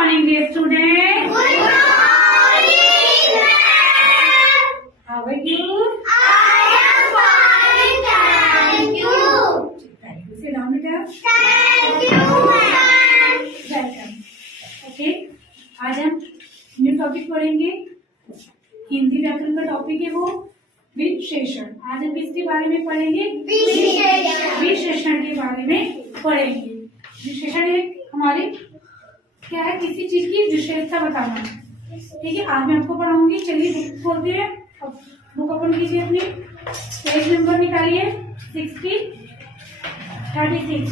morning, dear students. Good morning, ma'am. How are you? I am fine, thank you. Thank you. Sit down, बेटा. Thank you, ma'am. Welcome. Okay. आज हम new topic पढ़ेंगे. हिंदी व्याकरण का topic है वो विशेषण. आज हम किसके बारे में पढ़ेंगे? विशेषण. विशेषण के बारे में पढ़ेंगे. विशेषण एक हमारी क्या है, किसी चीज की विशेषता बताना. ठीक है, आज मैं आपको पढ़ाऊंगी. चलिए बुक खोलते हैं. बुक ओपन कीजिए अपनी. पेज नंबर निकालिए 36.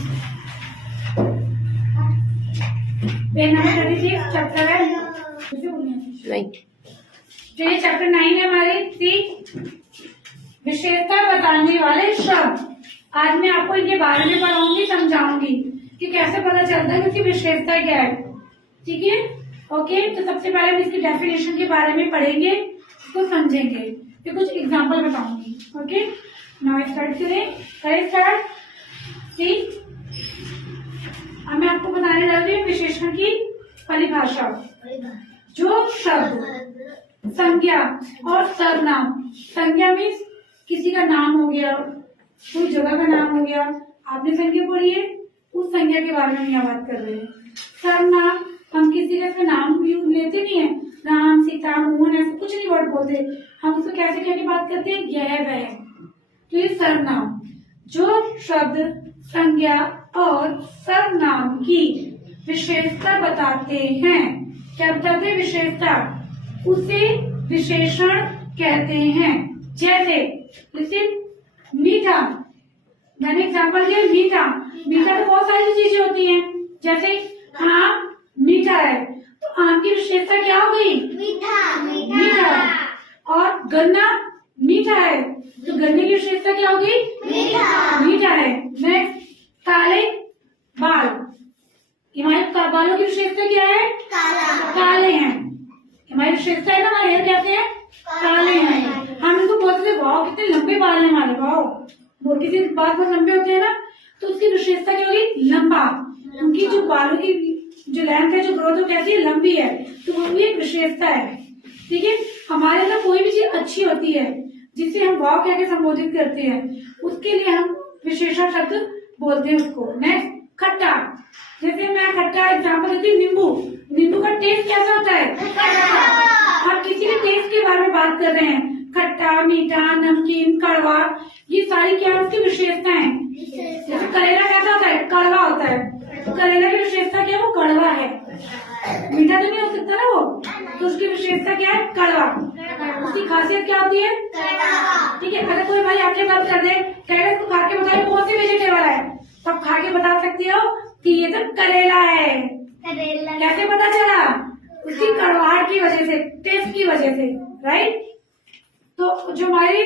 पेज नंबर 36 चैप्टर है. नहीं. तो ये चैप्टर 9 है हमारी. विशेषता बताने वाले शब्द. आज मैं आपको इनके बारे में पढ़ाऊंगी, समझाऊंगी कि कैसे पता चलता है कि इसकी विशेषता क्या है. ठीक है, ओके. तो सबसे पहले हम इसकी डेफिनेशन के बारे में पढ़ेंगे, उसको समझेंगे, फिर कुछ एग्जांपल बताऊंगी. ओके, नाउ स्टार्ट करें स्टार्ट. सी, अब मैं आपको बताने जा रही हूँ विशेषण की परिभाषा. जो शब्द संज्ञा और सर्वनाम. संज्ञा मीन्स किसी का नाम हो गया, कोई जगह का नाम हो गया. आपने संज्ञा पढ़ी है, उस संज्ञा के बारे में यहाँ बात कर रहे हैं. सर्वनाम, हम किसी का नाम लेते नहीं है. राम, सीता, मोहन, ऐसा कुछ नहीं वर्ड बोलते. हम उसको कैसे क्या बात करते हैं? यह वह. तो ये सर्वनाम. जो शब्द संज्ञा और सर्वनाम की विशेषता बताते हैं, क्या बताते हैं? विशेषता, उसे विशेषण कहते हैं. जैसे मीठा, मैंने एग्जाम्पल दिया मीठा. मीठा तो बहुत सारी चीजें होती हैं. जैसे आम मीठा है, तो आम की विशेषता क्या हो गई? मीठा. और गन्ना मीठा है, तो गन्ने की विशेषता क्या होगी? मीठा है. नेक्स्ट, काले बाल. हमारे बालों की विशेषता क्या है? काले हैं. हमारी विशेषता है ना, हमारे हेयर कैसे हैं? काले हैं. हम इनको बोलते थे वाओ कितने लंबे बाल हैं हमारे. वाओ, वो किसी बाल बहुत लंबे होते हैं ना, तो उसकी विशेषता क्या होगी? लंबा. उनकी जो बालों की जो लेंथ है, जो ग्रोथ है, कैसी है? लंबी है. तो वो भी एक विशेषता है. ठीक है, हमारे अंदर कोई भी चीज अच्छी होती है जिसे हम वाव कह के संबोधित करते हैं, उसके लिए हम विशेषण शब्द बोलते हैं उसको. नेक्स्ट, खट्टा. जैसे मैं खट्टा एग्जाम्पल देती हूँ, नींबू. नींबू का टेस्ट कैसा होता है? हम किसी भी टेस्ट के बारे में बात कर रहे हैं. खट्टा, मीठा, नमकीन, कड़वा, ये सारी क्या है? उसकी विशेषता है. जैसे करेला कैसा होता है? कड़वा होता है. तो करेला की विशेषता क्या है? वो कड़वा है. मीठा तो नहीं हो सकता ना वो, तो उसकी विशेषता क्या है? कड़वा. उसकी खासियत क्या होती है? ठीक है, अगर कोई भाई आपके बात कर दे, करेला को खा के बताए कौन सी वेजिटेबल है, तो आप खा के बता सकते हो कि ये तो करेला है. कैसे पता चला? उसकी कड़वाहट की वजह से, टेस्ट की वजह से. राइट. तो जो हमारी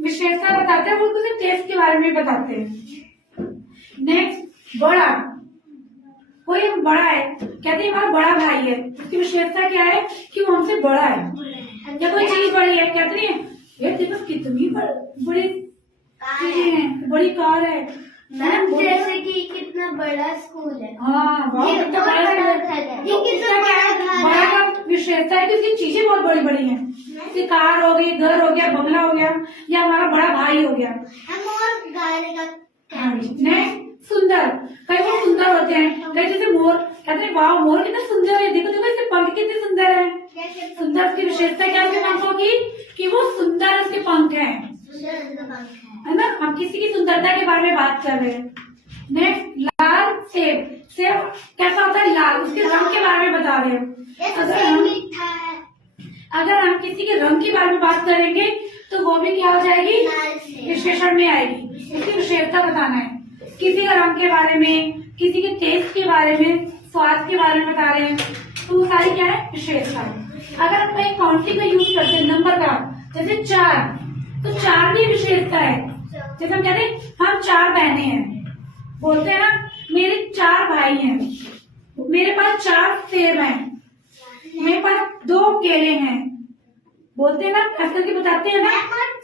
विशेषता बताते हैं वो उसे टेस्ट के बारे में बताते हैं. नेक्स्ट, बड़ा. कोई बड़ा है, कहते हैं हमारा बड़ा भाई है, उसकी विशेषता क्या है? कि वो हमसे बड़ा है. या कोई चीज बड़ी है, कहते हैं ये देखो कितनी बड़ी चीजें हैं, बड़ी कार है. जैसे कि कितना बड़ा स्कूल है. हाँ, बहुत कितना बड़ा है. ये कितना बड़ा का विशेषता है कि उसकी चीजें बहुत बड़ी बड़ी हैं. जैसे कार हो गई, घर हो गया, बंगला हो गया, या हमारा बड़ा भाई हो गया. नेक्स्ट, सुंदर. कई लोग सुंदर होते हैं. कई जैसे मोर, कहते हैं वाह मोर कितना सुंदर है, देखो देखो इसके पंख कितने सुंदर है. सुंदर की विशेषता क्या है? उसके पंखों की, कि वो सुंदर उसके पंख हैं, है ना. हम किसी की सुंदरता के बारे में बात कर रहे हैं. नेक्स्ट, लाल सेब. सेब कैसा होता है? लाल. उसके रंग के बारे में बता रहे हैं. अगर हम किसी के रंग के बारे में बात करेंगे तो वो भी क्या हो जाएगी? विशेषण में आएगी. इसकी विशेषता बताना है. किसी का रंग के बारे में, किसी के टेस्ट के बारे में, स्वाद के बारे में बता रहे हैं, तो वो सारी क्या है? विशेषता. अगर हम कहीं काउंटिंग का यूज करते हैं नंबर का, जैसे 4, तो 4 भी विशेषता है. जैसे हम कहते हैं हम 4 बहनें हैं, बोलते हैं ना मेरे 4 भाई हैं, मेरे पास 4 सेब हैं, मेरे पास 2 केले हैं, बोलते हैं ना, ऐसा करके बताते हैं ना.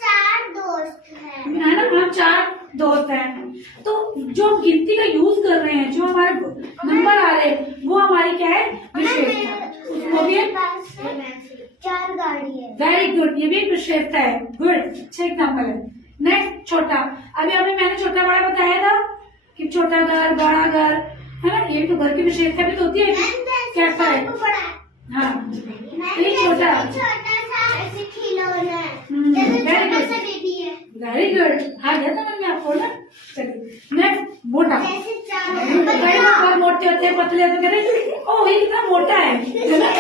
4 दोस्त हैं, है ना, हम 4 दोस्त हैं. तो जो गिनती का यूज कर रहे हैं, जो हमारे नंबर आ रहे हैं, वो हमारी क्या है? बोलिए। चार गाड़ी है। वेरी गुड, ये भी एक विशेषता है। गुड, अच्छा एग्जाम्पल है। नेक्स्ट छोटा, अभी मैंने छोटा बड़ा बताया था कि छोटा घर बड़ा घर है ना, ये भी तो घर की विशेषता भी तो होती है। कैसा है? हाँ, ये छोटा। ऐसे खिलौना है। very good. सा बेबी है। वेरी गुड, आ गया समझ में आपको ना। चलिए नेक्स्ट मोटा। जैसे कई लोग मोटे होते हैं, पतले होते हैं, कहते हैं ओ ये कितना मोटा है ना?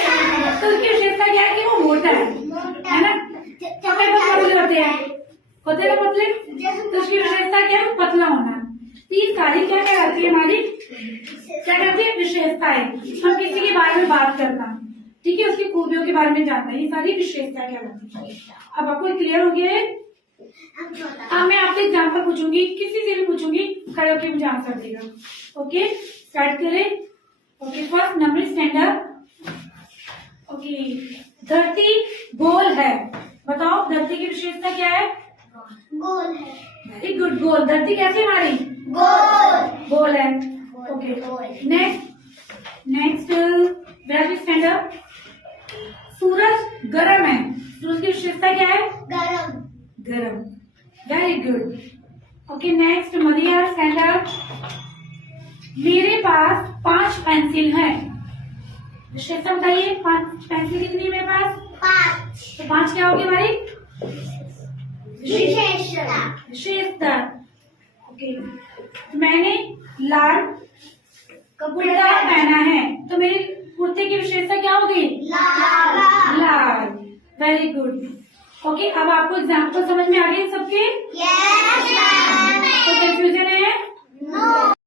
तो उसकी विशेषता क्या है कि वो मोटा है ना? कई लोग पतले होते हैं पतले, तो उसकी विशेषता क्या है? पतला होना। तो ये सारी क्या कहलाती है हमारी, क्या कहती है? विशेषताएं। हम किसी के बारे में बात करना, ठीक है, उसकी खूबियों के बारे में जानना, ये सारी विशेषता कहलाती है। अब आपको क्लियर हो गया है? अब मैं आपसे एग्जाम्पल पूछूंगी, किसी से भी पूछूंगी, खड़े होकर मुझे आंसर देगा। ओके, स्टार्ट करें। Okay, first number stand up. Okay, धरती गोल है, बताओ धरती की विशेषता क्या है? गोल है। वेरी गुड, गोल। धरती कैसे हमारी? गोल है। ओके, नेक्स्ट विराज स्टैंड अप। सूरज गर्म है, सूरज की विशेषता क्या है? गरम। Very good. ओके, नेक्स्ट मरिया स्टैंड अप। मेरे पास 5 पेंसिल हैं, विशेषता बताइए। 5 पेंसिल कितनी है मेरे पास? 5। तो 5 क्या होगी हमारी विशेषता? ओके, मैंने लाल कुर्ता पहना है, तो मेरी कुर्ते की विशेषता क्या होगी? लाल। Very good. ओके, अब आपको एग्जाम्पल समझ में आ गए सबके? Yes, ma'am. कोई कंफ्यूजन है? No.